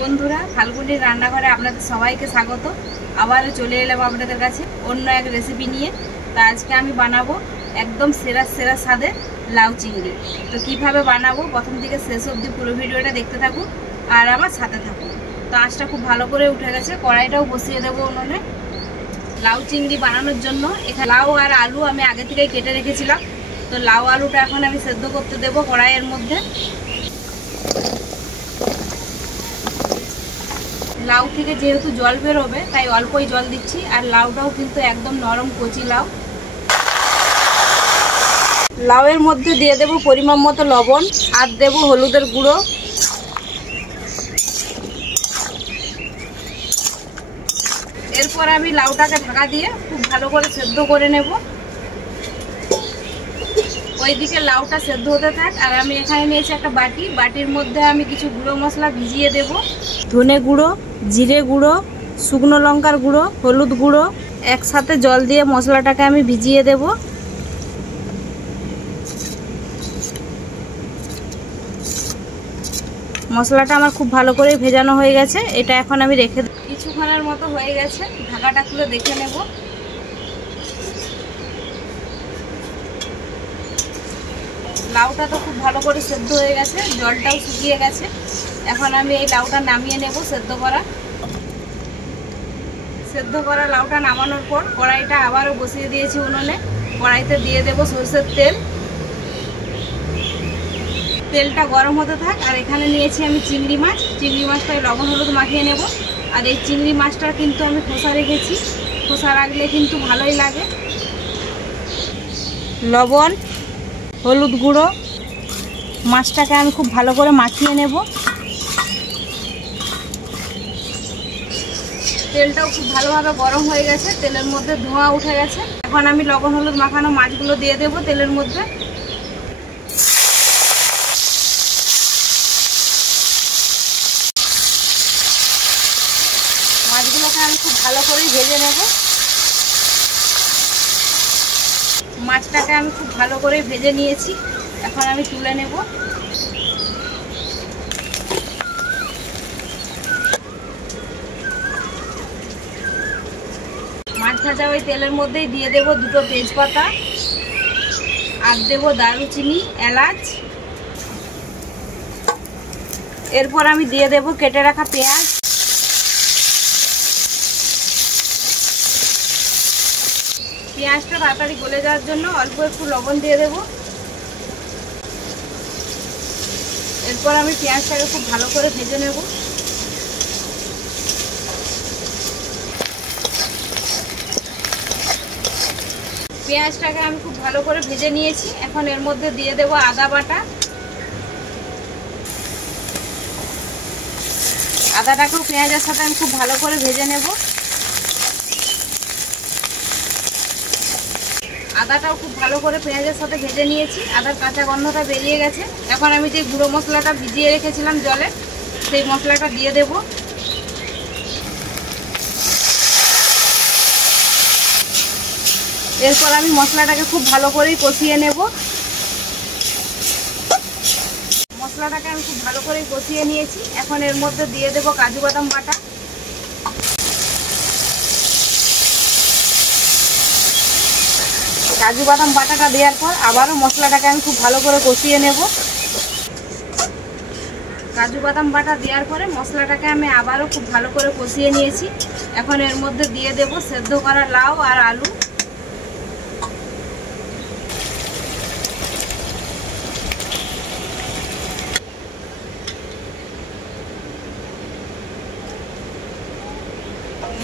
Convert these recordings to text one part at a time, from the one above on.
বন্ধুরা, ফাল্গুনির রান্নাঘরে আপনাদের সবাইকে স্বাগত। আবারও চলে এলাম আপনাদের কাছে অন্য এক রেসিপি নিয়ে। তা আজকে আমি বানাবো একদম সেরা সেরা স্বাদের লাউ চিংড়ি। তো কিভাবে বানাবো প্রথম থেকে শেষ অবধি পুরো ভিডিওটা দেখতে থাকুন আর আমার সাথে থাকুন। তো আঁচটা খুব ভালো করে উঠে গেছে, কড়াইটাও বসিয়ে দেবো উনুনে। লাউ চিংড়ি বানানোর জন্য এখানে লাউ আর আলু আমি আগে থেকেই কেটে রেখেছিলাম। তো লাউ আলুটা এখন আমি সেদ্ধ করতে দেবো কড়াইয়ের মধ্যে। লাউ থেকে যেহেতু জল বেরোবে তাই অল্পই জল দিচ্ছি। আর লাউটাও কিন্তু একদম নরম কচি লাউ। লাউয়ের মধ্যে দিয়ে দেব পরিমাণ মতো লবণ আর দেব হলুদের গুঁড়ো। এরপর আমি লাউটাকে ঢাকা দিয়ে খুব ভালো করে সেদ্ধ করে নেব। ওইদিকে লাউটা সেদ্ধ হতে থাক আর আমি এখানে নিয়েছি একটা বাটির মধ্যে আমি কিছু গুঁড়ো মশলা ভিজিয়ে দেব। ধনে গুঁড়ো, জিরে গুঁড়ো, শুকনো লঙ্কার গুঁড়ো, হলুদ গুঁড়ো একসাথে জল দিয়ে মশলাটাকে আমি ভিজিয়ে দেব। মশলাটা আমার খুব ভালো করে ভেজানো হয়ে গেছে। এটা এখন আমি রেখে কিছুক্ষণের মতো হয়ে গেছে, ঢাকাটা খুলে দেখে নেব। লাউটা তো খুব ভালো করে সেদ্ধ হয়ে গেছে, জলটাও শুকিয়ে গেছে। এখন আমি এই লাউটা নামিয়ে নেব। সেদ্ধ করা লাউটা নামানোর পর কড়াইটা আবারও বসিয়ে দিয়েছি উনুনে। কড়াইতে দিয়ে দেব সরষের তেল। তেলটা গরম হতে থাক আর এখানে নিয়েছি আমি চিংড়ি মাছটাই লবণ হলুদ মাখিয়ে নেব। আর এই চিংড়ি মাছটা কিন্তু আমি খোসা রেখেছি, খোসা রাখলে কিন্তু ভালোই লাগে। লবণ, হলুদ গুঁড়ো, মাছটাকে আমি খুব ভালো করে মাখিয়ে নেব। তেলটাও খুব ভালোভাবে গরম হয়ে গেছে, তেলের মধ্যে ধোঁয়া উঠে গেছে। এখন আমি লবণ হলুদ মাখানো মাছগুলো দিয়ে দেব তেলের মধ্যে। মাছগুলোকে আমি খুব ভালো করেই ভেজে নেব। মাছটাকে আমি খুব ভালো করে ভেজে নিয়েছি, এখন আমি তুলে নেব। মাছ ভাজা ওই তেলের মধ্যেই দিয়ে দেব দুটো তেজপাতা আর দেব দারুচিনি, এলাচ। এরপর আমি দিয়ে দেব কেটে রাখা পেঁয়াজ। পেঁয়াজটা তাড়াতাড়ি গলে যাওয়ার জন্য অল্প একটু লবণ দিয়ে দেব। এরপর আমি পেঁয়াজটাকে খুব ভালো করে ভেজে নেব। পেঁয়াজটাকে আমি খুব ভালো করে ভেজে নিয়েছি। এখন এর মধ্যে দিয়ে দেব আদা বাটা। আদাটাকেও পেঁয়াজের সাথে আমি খুব ভালো করে ভেজে নেব। আদাটাও খুব ভালো করে পেঁয়াজের সাথে ভেজে নিয়েছি। আদার কাঁচা গন্ধটা বেরিয়ে গেছে। এখন আমি যে গুঁড়ো মশলাটা ভিজিয়ে রেখেছিলাম জলে, সেই মশলাটা দিয়ে দেব। এরপর আমি মশলাটাকে খুব ভালো করেই কষিয়ে নেব। মশলাটাকে আমি খুব ভালো করেই কষিয়ে নিয়েছি। এখন এর মধ্যে দিয়ে দেব কাজু বাদাম বাটা। কাজু বাদাম বাটাটা দেওয়ার পর আবারও মশলাটাকে আমি খুব ভালো করে কষিয়ে নেব। কাজু বাদাম বাটা দেওয়ার পরে মশলাটাকে আমি আবারও খুব ভালো করে কষিয়ে নিয়েছি। এখন এর মধ্যে দিয়ে দেব সেদ্ধ করা লাউ আর আলু।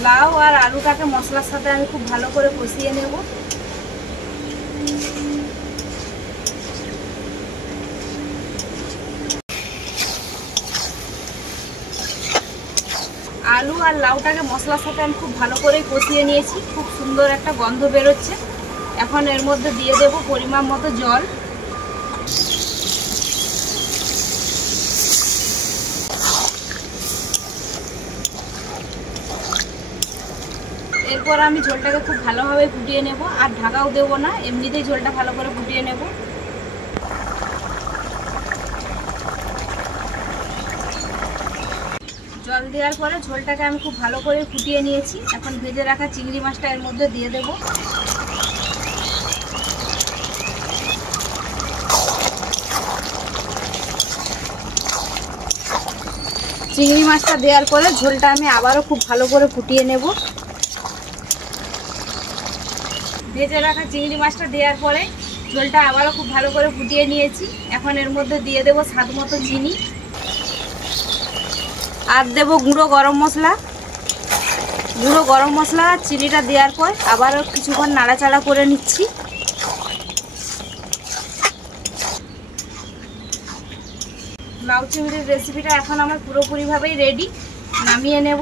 লাউ আর আলুটাকে মশলার সাথে আমি খুব ভালো করে কষিয়ে নেব। আলু আর লাউটাকে মশলার সাথে আমি খুব ভালো করে কষিয়ে নিয়েছি। খুব সুন্দর একটা গন্ধ বেরোচ্ছে। এখন এর মধ্যে দিয়ে দেব পরিমাণ মতো জল। এরপর আমি ঝোলটাকে খুব ভালোভাবে ফুটিয়ে নেব আর ঢাকাও দেব না, এমনিতেই ঝোলটা ভালো করে ফুটিয়ে নেব। জল দেওয়ার পরে ঝোলটাকে আমি খুব ভালো করে ফুটিয়ে নিয়েছি। এখন ভেজে রাখা চিংড়ি মাছটা এর মধ্যে দিয়ে দেব। চিংড়ি মাছটা দেওয়ার পরে ঝোলটা আমি আবারও খুব ভালো করে ফুটিয়ে নেব। ভেজে রাখা চিংড়ি মাছটা দেওয়ার পরে ঝোলটা আবারও খুব ভালো করে ফুটিয়ে নিয়েছি। এখন এর মধ্যে দিয়ে দেব স্বাদ মতো চিনি, আর দেব গুঁড়ো গরম মশলা। গুঁড়ো গরম মশলা আর চিনিটা দেওয়ার পর আবারও কিছুক্ষণ নাড়াচাড়া করে নিচ্ছি। লাউ চিংড়ির রেসিপিটা এখন আমার পুরোপুরিভাবেই রেডি। নামিয়ে নেব।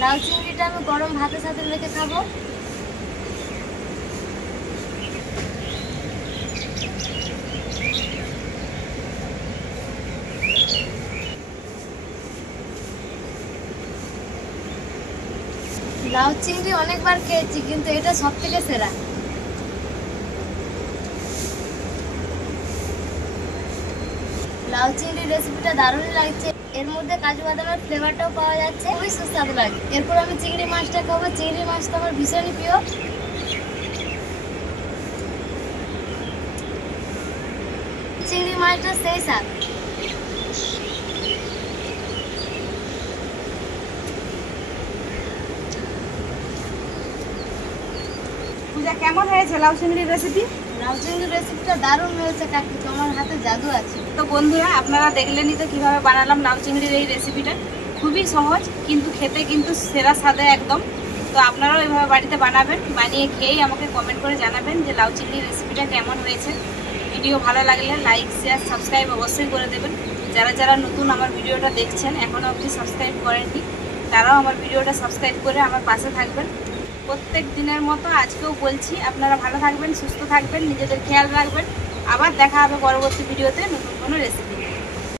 লাউ চিংড়িটা আমি গরম ভাতের সাথে মেখে খাবো। লাউ চিংড়ি অনেকবার খেয়েছি, কিন্তু এটা সবথেকে সেরা। লাউ চিংড়ির রেসিপিটা দারুণ লাগছে। এর মধ্যে কাজু বাদামের ফ্লেভারটাও পাওয়া যাচ্ছে, খুবই সুস্বাদু লাগে। এরপর আমি চিংড়ি মাছটা খাবো। চিংড়ি মাছটা আমার ভীষণই প্রিয়। চিংড়ি মাছটা সেই স্বাদ। পূজা, কেমন হয়েছে লাউ চিংড়ির রেসিপি? লাউ চিংড়ির রেসিপিটা দারুণ হয়েছে কাকু, তোমার হাতে জাদু আছে। তো বন্ধুরা, আপনারা দেখলেনই তো কিভাবে বানালাম লাউ চিংড়ির এই রেসিপিটা। খুবই সহজ, কিন্তু খেতে কিন্তু সেরা স্বাদে একদম। তো আপনারাও এইভাবে বাড়িতে বানাবেন, বানিয়ে খেয়েই আমাকে কমেন্ট করে জানাবেন যে লাউ চিংড়ির রেসিপিটা কেমন হয়েছে। ভিডিও ভালো লাগলে লাইক, শেয়ার, সাবস্ক্রাইব অবশ্যই করে দেবেন। যারা যারা নতুন আমার ভিডিওটা দেখছেন, এখনও অবধি সাবস্ক্রাইব করেননি, তারাও আমার ভিডিওটা সাবস্ক্রাইব করে আমার পাশে থাকবেন। প্রত্যেক দিনের মতো আজকেও বলছি, আপনারা ভালো থাকবেন, সুস্থ থাকবেন, নিজেদের খেয়াল রাখবেন। আবার দেখা হবে পরবর্তী ভিডিওতে নতুন কোনো রেসিপি।